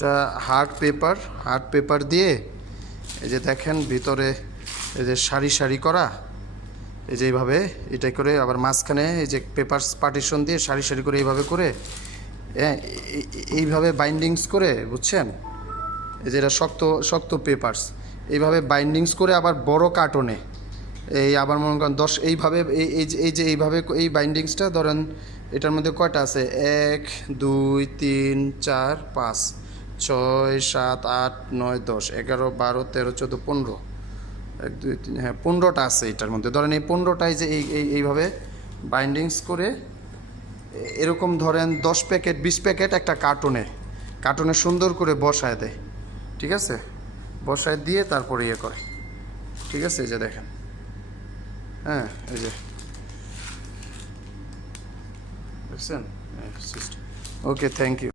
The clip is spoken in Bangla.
এটা হার্ড পেপার হার্ড পেপার দিয়ে এই যে দেখেন ভিতরে এই যে সারি সারি করা, এই যে এইভাবে এটা করে আবার মাঝখানে এই যে পেপার পার্টিশন দিয়ে সারি সারি করে এইভাবে করে হ্যাঁ এই- এই- এইভাবে বাইন্ডিংস করে, বুঝছেন? এই যে এটা শক্ত শক্ত পেপারস, এইভাবে বাইন্ডিংস করে আবার বড় কার্টনে, এই আবার মনে করেন দশ, এইভাবে, এই এই যে এইভাবে এই বাইন্ডিংসটা ধরেন এটার মধ্যে কয়টা আছে? এক, দুই, তিন, চার, পাঁচ ছয়, সাত, আট, নয়, দশ, এগারো, বারো, তেরো, চোদ্দ, পনেরো। এক, দুই, তিন হ্যাঁ পনেরোটা আছে এটার মধ্যে। ধরেন এই পনেরোটাই যে এই এই, এইভাবে বাইন্ডিংস করে এরকম ধরেন দশ প্যাকেট, বিশ প্যাকেট একটা কার্টুনে কার্টুনে সুন্দর করে বসায় দেয়। ঠিক আছে? বসায় দিয়ে তারপরে ইয়ে করে। ঠিক আছে? এই যে দেখেন। হ্যাঁ এই যে। দেখছেন? Okay thank you